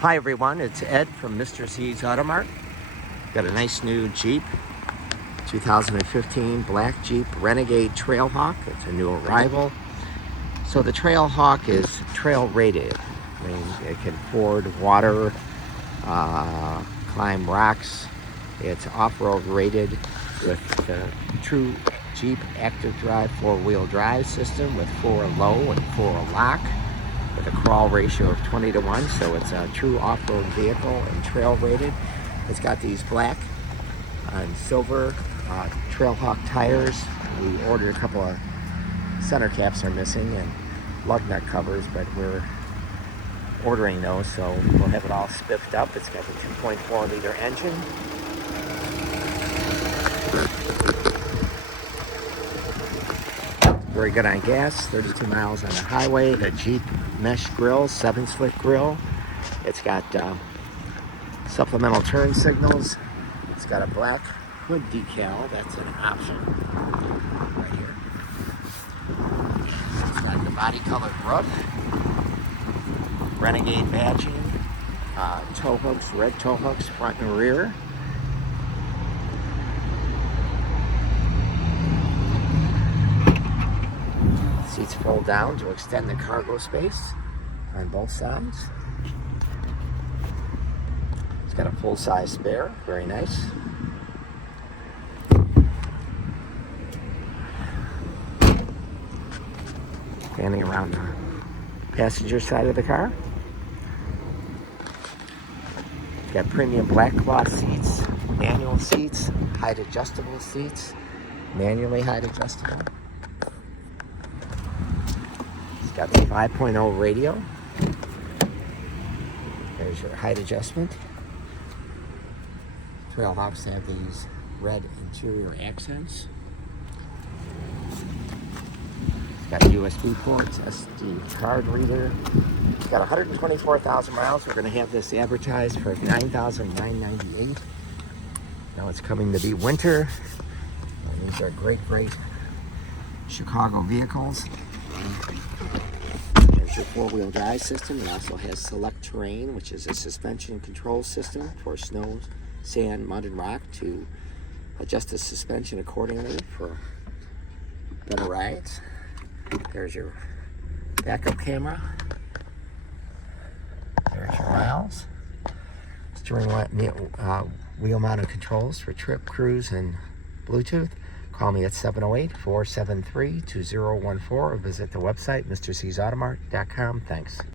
Hi everyone, it's Ed from Mr. C's Auto Mart. Got a nice new Jeep, 2015 black Jeep Renegade Trailhawk. It's a new arrival. So the Trailhawk is trail rated. I mean, it can ford water, climb rocks. It's off-road rated with the true Jeep active drive 4-wheel drive system with 4 low and 4 lock, with a crawl ratio of 20:1, so it's a true off-road vehicle and trail rated. It's got these black and silver Trailhawk tires. We ordered a couple of center caps are missing and lug nut covers, but we're ordering those, so we'll have it all spiffed up. It's got the 2.4 liter engine. Very good on gas, 32 miles on the highway. The Jeep mesh grill, 7-slit grill. It's got supplemental turn signals. It's got a black hood decal. That's an option right here. It's got the body colored roof. Renegade badging. Tow hooks, red tow hooks, front and rear. Seats fold down to extend the cargo space on both sides. It's got a full-size spare, very nice. Standing around the passenger side of the car. It's got premium black cloth seats, manual seats, height adjustable seats, manually height adjustable. It's got the 5.0 radio. There's your height adjustment. Trailhawks have these red interior accents. It's got USB ports, SD card reader. It's got 124,000 miles. We're going to have this advertised for $9,998. Now it's coming to be winter. And these are great Chicago vehicles. There's your 4-wheel drive system. It also has Selec-Terrain, which is a suspension control system for snow, sand, mud, and rock to adjust the suspension accordingly for better rides. There's your backup camera. There's your miles. Steering wheel mounted controls for trip, cruise, and Bluetooth. Call me at 708-473-2014 or visit the website, MrC'sAutomart.com. Thanks.